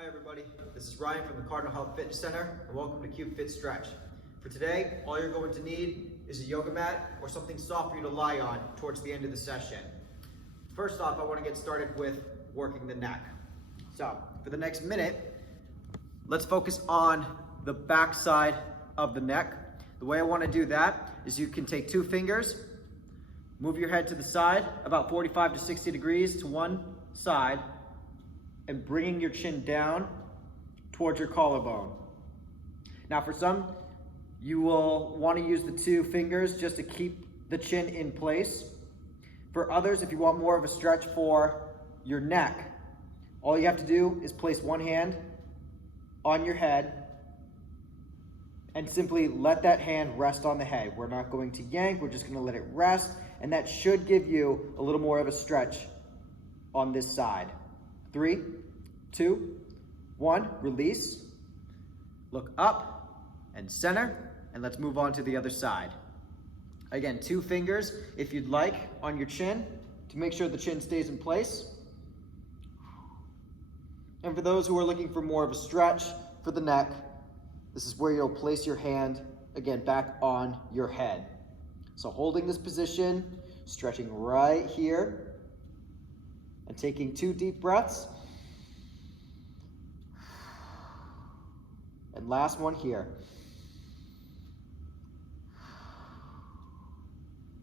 Hi everybody, this is Ryan from the Cardinal Health Fitness Center and welcome to CubeFit Stretch. For today, all you're going to need is a yoga mat or something soft for you to lie on towards the end of the session. First off, I want to get started with working the neck. So for the next minute, let's focus on the back side of the neck. The way I want to do that is you can take two fingers, move your head to the side about 45 to 60 degrees to one side, and bringing your chin down towards your collarbone. Now for some, you will want to use the two fingers just to keep the chin in place. For others, if you want more of a stretch for your neck, all you have to do is place one hand on your head and simply let that hand rest on the head. We're not going to yank, we're just going to let it rest, and that should give you a little more of a stretch on this side. 3, 2, 1, release, look up and center, and let's move on to the other side. Again, two fingers, if you'd like, on your chin to make sure the chin stays in place. And for those who are looking for more of a stretch for the neck, this is where you'll place your hand, again, back on your head. So holding this position, stretching right here, and taking 2 deep breaths. And last one here.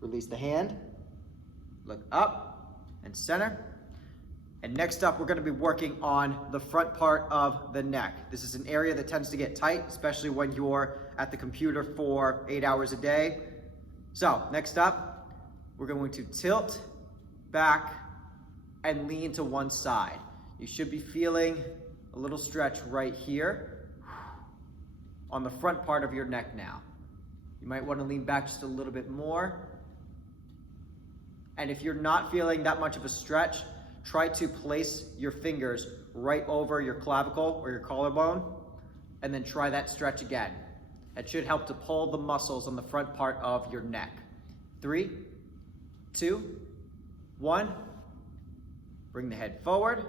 Release the hand, look up and center. And next up, we're going to be working on the front part of the neck. This is an area that tends to get tight, especially when you're at the computer for 8 hours a day. So next up, we're going to tilt back and lean to one side. You should be feeling a little stretch right here on the front part of your neck now. You might want to lean back just a little bit more. And if you're not feeling that much of a stretch, try to place your fingers right over your clavicle or your collarbone, and then try that stretch again. That should help to pull the muscles on the front part of your neck. 3, 2, 1. Bring the head forward,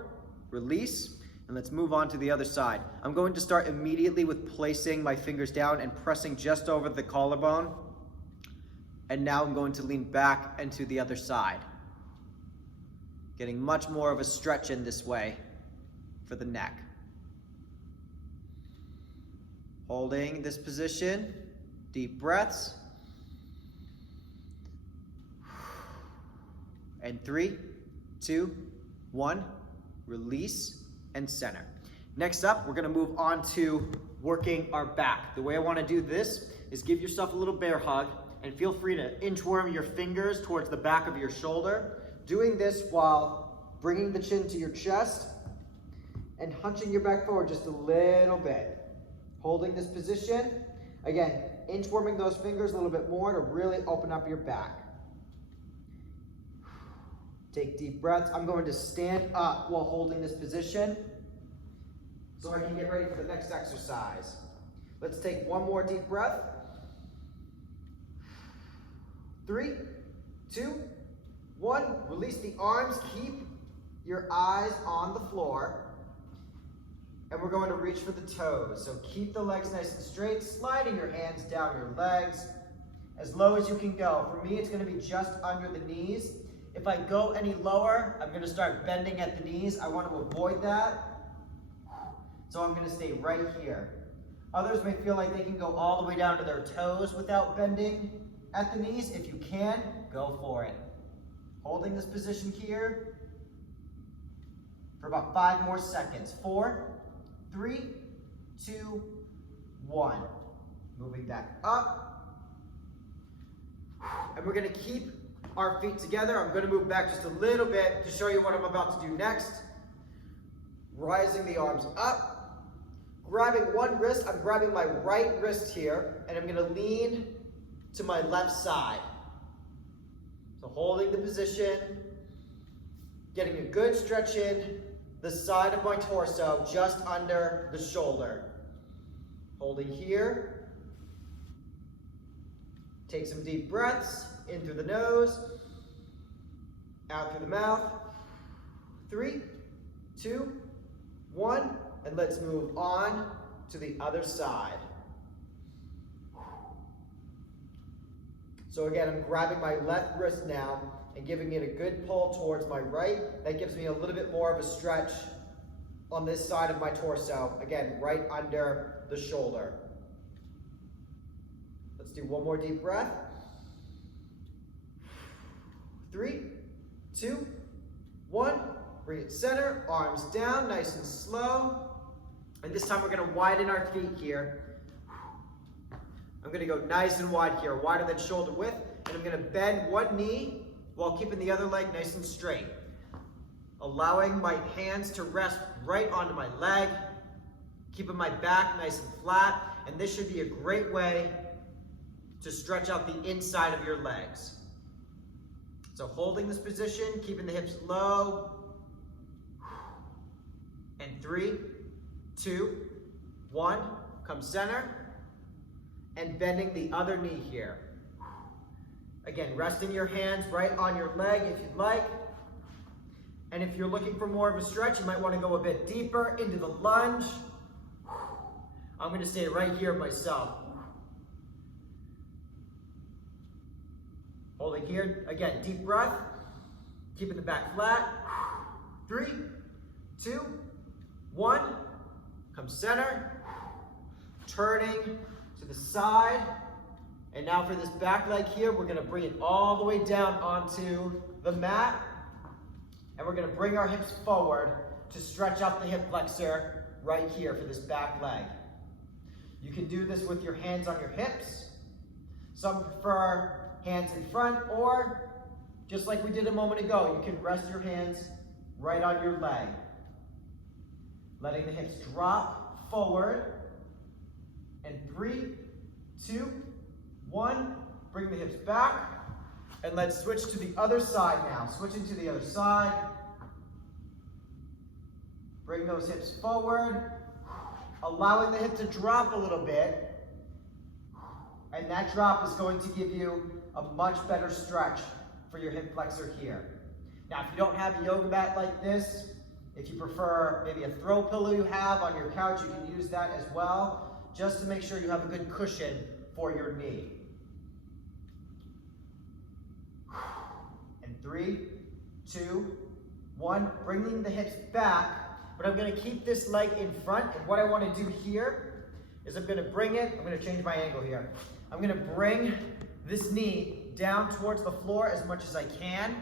release, and let's move on to the other side. I'm going to start immediately with placing my fingers down and pressing just over the collarbone. And now I'm going to lean back into the other side. Getting much more of a stretch in this way for the neck. Holding this position, deep breaths. And 3, 2, 1, release and center. Next up, we're gonna move on to working our back. The way I wanna do this is give yourself a little bear hug and feel free to inchworm your fingers towards the back of your shoulder. Doing this while bringing the chin to your chest and hunching your back forward just a little bit. Holding this position. Again, inchworming those fingers a little bit more to really open up your back. Take deep breaths. I'm going to stand up while holding this position so I can get ready for the next exercise. Let's take one more deep breath. 3, 2, 1. Release the arms. Keep your eyes on the floor. And we're going to reach for the toes. So keep the legs nice and straight, sliding your hands down your legs as low as you can go. For me, it's going to be just under the knees. If I go any lower, I'm going to start bending at the knees. I want to avoid that. So I'm going to stay right here. Others may feel like they can go all the way down to their toes without bending at the knees. If you can, go for it. Holding this position here for about 5 more seconds. 4, 3, 2, 1. Moving back up. And we're going to keep our feet together. I'm going to move back just a little bit to show you what I'm about to do next. Rising the arms up. Grabbing one wrist. I'm grabbing my right wrist here, and I'm going to lean to my left side. So holding the position, getting a good stretch in the side of my torso, just under the shoulder. Holding here. Take some deep breaths, in through the nose, out through the mouth. 3, 2, 1, And let's move on to the other side. So again, I'm grabbing my left wrist now and giving it a good pull towards my right. That gives me a little bit more of a stretch on this side of my torso. Again, right under the shoulder. Let's do one more deep breath. 3, 2, 1. Bring it center, arms down, nice and slow. And this time we're going to widen our feet here. I'm going to go nice and wide here, wider than shoulder width. And I'm going to bend one knee while keeping the other leg nice and straight. Allowing my hands to rest right onto my leg. Keeping my back nice and flat. And this should be a great way to stretch out the inside of your legs. So holding this position, keeping the hips low. And 3, 2, 1, come center. And bending the other knee here. Again, resting your hands right on your leg if you'd like. And if you're looking for more of a stretch, you might want to go a bit deeper into the lunge. I'm going to stay right here myself. Holding here, again, deep breath. Keeping the back flat. 3, 2, 1. Come center. Turning to the side. And now for this back leg here, we're going to bring it all the way down onto the mat. And we're going to bring our hips forward to stretch out the hip flexor right here for this back leg. You can do this with your hands on your hips. Some prefer hands in front, or just like we did a moment ago, you can rest your hands right on your leg. Letting the hips drop forward. And 3, 2, 1. Bring the hips back. And let's switch to the other side now. Switching to the other side. Bring those hips forward. Allowing the hip to drop a little bit. And that drop is going to give you a much better stretch for your hip flexor here. Now, if you don't have a yoga mat like this, if you prefer maybe a throw pillow you have on your couch, you can use that as well, just to make sure you have a good cushion for your knee. And 3, 2, 1, bringing the hips back, but I'm going to keep this leg in front, and what I want to do here is I'm going to bring it, I'm going to change my angle here. I'm going to bring this knee down towards the floor as much as I can.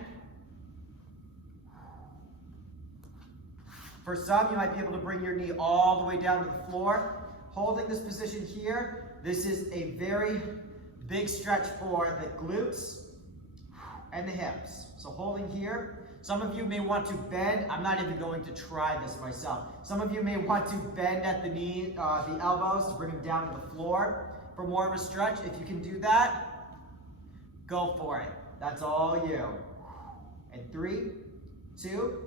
For some, you might be able to bring your knee all the way down to the floor. Holding this position here, this is a very big stretch for the glutes and the hips. So holding here, some of you may want to bend. I'm not even going to try this myself. Some of you may want to bend at the knee, the elbows to bring them down to the floor for more of a stretch. If you can do that, go for it. That's all you. And 3, 2,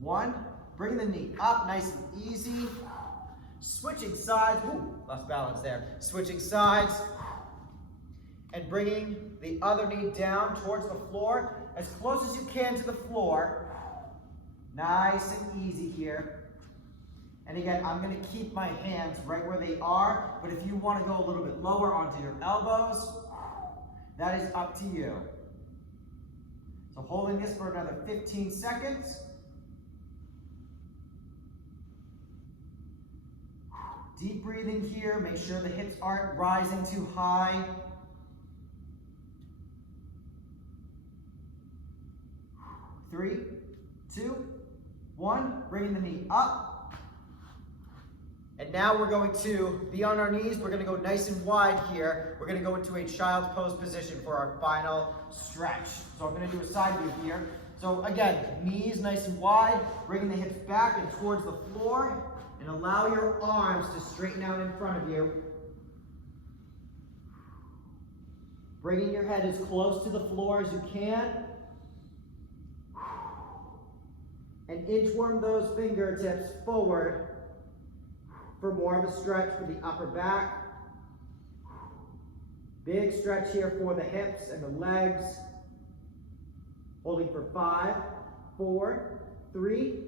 1. Bring the knee up, nice and easy. Switching sides. Ooh, lost balance there. Switching sides. And bringing the other knee down towards the floor, as close as you can to the floor. Nice and easy here. And again, I'm going to keep my hands right where they are, but if you want to go a little bit lower onto your elbows, that is up to you. So holding this for another 15 seconds. Deep breathing here. Make sure the hips aren't rising too high. Three, 2, 1. Bringing the knee up. And now we're going to be on our knees. We're going to go nice and wide here. We're going to go into a child's pose position for our final stretch. So I'm going to do a side view here. So again, knees nice and wide. Bringing the hips back and towards the floor. And allow your arms to straighten out in front of you. Bringing your head as close to the floor as you can. And inchworm those fingertips forward for more of a stretch for the upper back. Big stretch here for the hips and the legs. Holding for 5, 4, 3,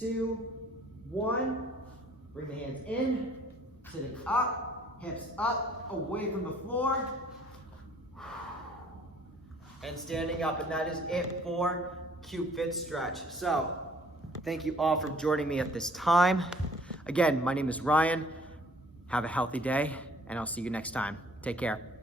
2, 1. Bring the hands in, sitting up, hips up, away from the floor, and standing up. And that is it for CubeFit Stretch. So, thank you all for joining me at this time. Again, my name is Ryan. Have a healthy day, and I'll see you next time. Take care.